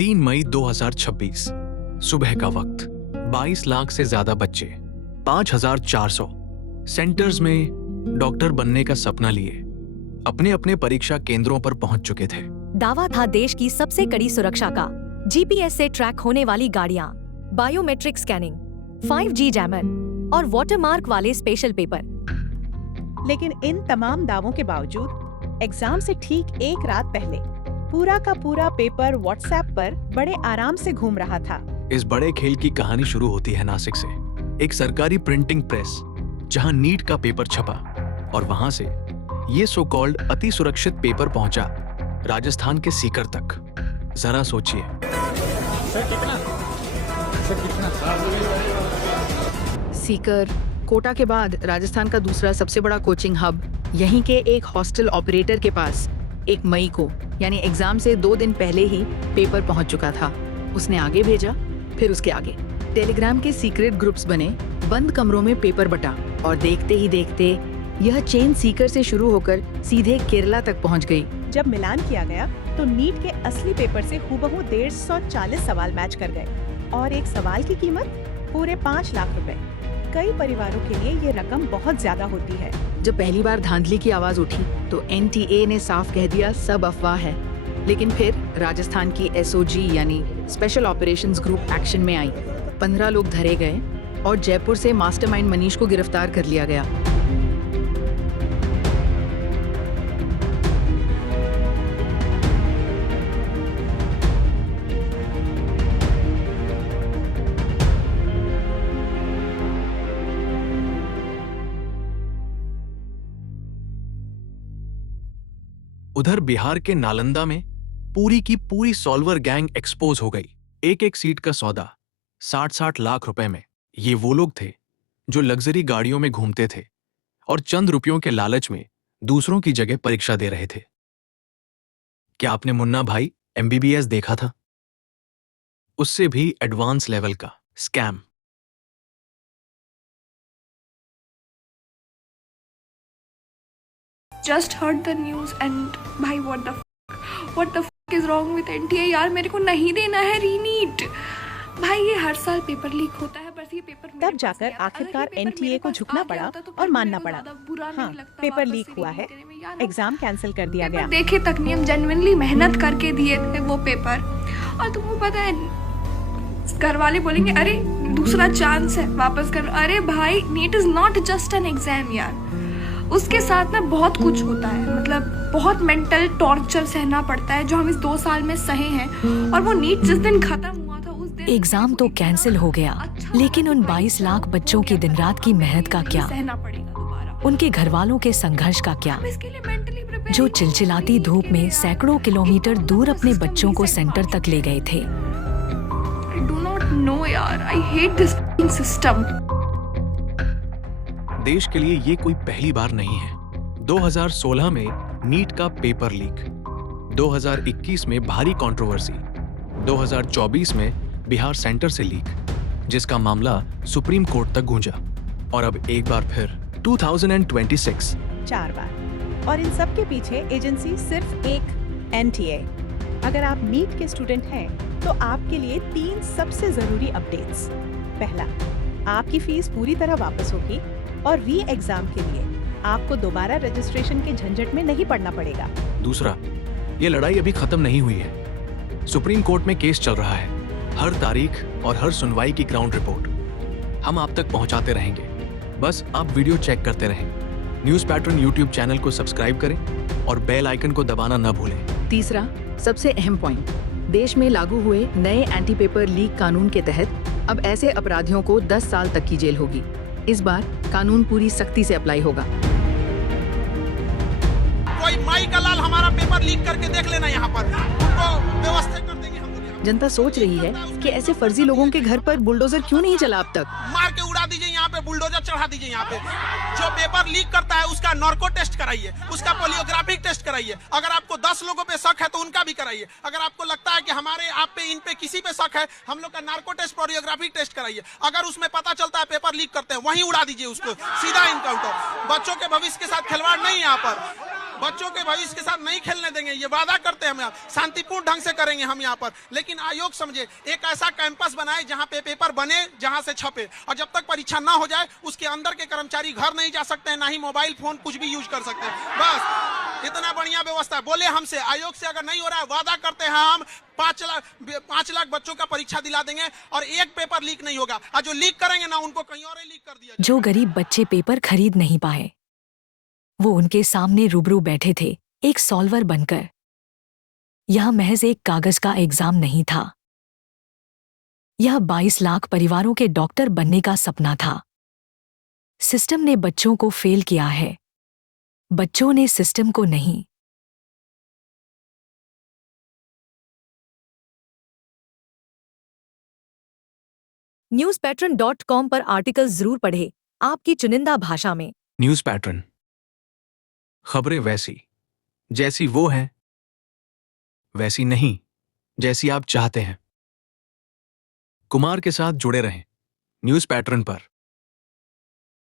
3 मई 2026 सुबह का वक्त। 22 लाख से ज्यादा बच्चे 5400 सेंटर्स में डॉक्टर बनने का सपना लिए अपने अपने परीक्षा केंद्रों पर पहुंच चुके थे। दावा था देश की सबसे कड़ी सुरक्षा का, जीपीएस से ट्रैक होने वाली गाड़ियां, बायोमेट्रिक स्कैनिंग, 5G जैमर और वाटरमार्क वाले स्पेशल पेपर। लेकिन इन तमाम दावों के बावजूद एग्जाम से ठीक एक रात पहले पूरा का पूरा पेपर व्हाट्सएप पर बड़े आराम से घूम रहा था। इस बड़े खेल की कहानी शुरू होती है नासिक से, एक सरकारी प्रिंटिंग प्रेस जहां नीट का पेपर छपा और वहां से ये सो कॉल्ड अति सुरक्षित पेपर पहुंचा राजस्थान के सीकर तक। जरा सोचिए, सीकर कोटा के बाद राजस्थान का दूसरा सबसे बड़ा कोचिंग हब यहीं के एक हॉस्टल ऑपरेटर के पास 1 मई को यानी एग्जाम से 2 दिन पहले ही पेपर पहुंच चुका था। उसने आगे भेजा, फिर उसके आगे टेलीग्राम के सीक्रेट ग्रुप्स बने, बंद कमरों में पेपर बटा और देखते ही देखते यह चेन सीकर से शुरू होकर सीधे केरला तक पहुंच गई। जब मिलान किया गया तो नीट के असली पेपर से हूबहू 150 सवाल मैच कर गए और एक सवाल की कीमत पूरे 5 लाख रुपए। कई परिवारों के लिए ये रकम बहुत ज्यादा होती है। जब पहली बार धांधली की आवाज उठी तो NTA ने साफ कह दिया सब अफवाह है। लेकिन फिर राजस्थान की SOG यानी स्पेशल ऑपरेशंस ग्रुप एक्शन में आई। 15 लोग धरे गए और जयपुर से मास्टरमाइंड मनीष को गिरफ्तार कर लिया गया। उधर बिहार के नालंदा में पूरी की पूरी सॉल्वर गैंग एक्सपोज हो गई। एक एक सीट का सौदा 60-60 लाख रुपए में। ये वो लोग थे जो लग्जरी गाड़ियों में घूमते थे और चंद रुपयों के लालच में दूसरों की जगह परीक्षा दे रहे थे। क्या आपने मुन्ना भाई MBBS देखा था? उससे भी एडवांस लेवल का scam. Just heard the news and भाई what the fuck is wrong with NTA यार, मेरे को नहीं देना है रीनीट। भाई ये हर साल पेपर लीक होता है, बस ये पेपर तब जाकर आखिरकार NTA को झुकना पड़ा और मानना पड़ा। हाँ, पेपर लीक हुआ है, एग्जाम कैंसिल कर दिया गया। देखे तक नहीं, हम जेन्युइनली मेहनत करके दिए थे वो पेपर और तुमको पता है घर वाले बोलेंगे अरे दूसरा चांस है वापस कर। अरे भाई NEET is not just an exam यार, उसके साथ ना बहुत कुछ होता है। मतलब बहुत मेंटल टॉर्चर सहना पड़ता है जो हम इस 2 साल में सहे हैं। और वो नीट जिस दिन खत्म हुआ था उस दिन एग्जाम तो कैंसिल हो गया, लेकिन उन 22 लाख बच्चों की दिन रात की मेहनत का क्या, सहना पड़ेगा दोबारा। उनके घर वालों के संघर्ष का क्या, जो चिलचिलाती धूप में सैकड़ों किलोमीटर दूर अपने बच्चों को सेंटर तक ले गए थे। I do not know यार, I hate this system। देश के लिए ये कोई पहली बार नहीं है। 2016 में नीट का पेपर लीक, 2021 में भारी कंट्रोवर्सी, 2024 में बिहार सेंटर से लीक जिसका मामला सुप्रीम कोर्ट तक गूंजा और अब एक बार फिर 2026 4 बार। और इन सब के पीछे एजेंसी सिर्फ एक NTA। अगर आप नीट के स्टूडेंट हैं तो आपके लिए 3 सबसे जरूरी अपडेट्स। पहला, आपकी फीस पूरी तरह वापस होगी और री एग्जाम के लिए आपको दोबारा रजिस्ट्रेशन के झंझट में नहीं पड़ना पड़ेगा। दूसरा, ये लड़ाई अभी खत्म नहीं हुई है। सुप्रीम कोर्ट में केस चल रहा है। हर तारीख और हर सुनवाई की ग्राउंड रिपोर्ट हम आप तक पहुंचाते रहेंगे। बस आप वीडियो चेक करते रहें। न्यूज़ पैटर्न यूट्यूब चैनल को सब्सक्राइब करें और बेल आइकन को दबाना न भूलें। तीसरा सबसे अहम पॉइंट, देश में लागू हुए नए एंटी पेपर लीक कानून के तहत अब ऐसे अपराधियों को 10 साल तक की जेल होगी। इस बार कानून पूरी सख्ती से अप्लाई होगा। कोई माई का लाल हमारा पेपर लीक करके देख लेना, यहाँ पर उनको व्यवस्था कर देंगे हम दुनिया। जनता सोच रही है कि ऐसे फर्जी लोगों के घर पर बुलडोजर क्यों नहीं चला अब तक। मार के उड़ा दीजिए, यहाँ पे बुलडोजर चढ़ा दीजिए। यहाँ पे जो पेपर लीक करता है उसका नार्को टेस्ट कराइए, उसका पोलियोग्राफिक टेस्ट कराइए। अगर आपको 10 लोगों पे शक है तो उनका भी कराइए। अगर आपको लगता है कि हमारे आप पे इन पे किसी पे शक है, हम लोग का नार्को टेस्ट पोलियोग्राफिक टेस्ट कराइए। अगर उसमें पता चलता है पेपर लीक करते हैं, वहीं उड़ा दीजिए उसको, सीधा इनकाउंटर। बच्चों के भविष्य के साथ खिलवाड़ नहीं यहाँ पर। बच्चों के भविष्य के साथ नहीं खेलने देंगे, ये वादा करते हैं हम। शांतिपूर्ण ढंग से करेंगे हम यहाँ पर। लेकिन आयोग समझे, एक ऐसा कैंपस बनाए जहाँ पे पेपर बने, जहाँ से छपे, और जब तक परीक्षा ना हो जाए उसके अंदर के कर्मचारी घर नहीं जा सकते हैं, ना ही मोबाइल फोन कुछ भी यूज कर सकते हैं। बस इतना बढ़िया व्यवस्था है। बोले हमसे आयोग से अगर नहीं हो रहा है, वादा करते हैं हम 5 लाख बच्चों का परीक्षा दिला देंगे और एक पेपर लीक नहीं होगा। और जो लीक करेंगे ना, उनको कहीं और ही लीक कर दिया जो गरीब बच्चे पेपर खरीद नहीं पाए, वो उनके सामने रूबरू बैठे थे एक सॉल्वर बनकर। यह महज एक कागज का एग्जाम नहीं था, यह 22 लाख परिवारों के डॉक्टर बनने का सपना था। सिस्टम ने बच्चों को फेल किया है, बच्चों ने सिस्टम को नहीं। newspatron.com पर आर्टिकल जरूर पढ़ें, आपकी चुनिंदा भाषा में। न्यूज पैटर्न, खबरें वैसी जैसी वो हैं, वैसी नहीं जैसी आप चाहते हैं। कुमार के साथ जुड़े रहें न्यूज पैटर्न पर।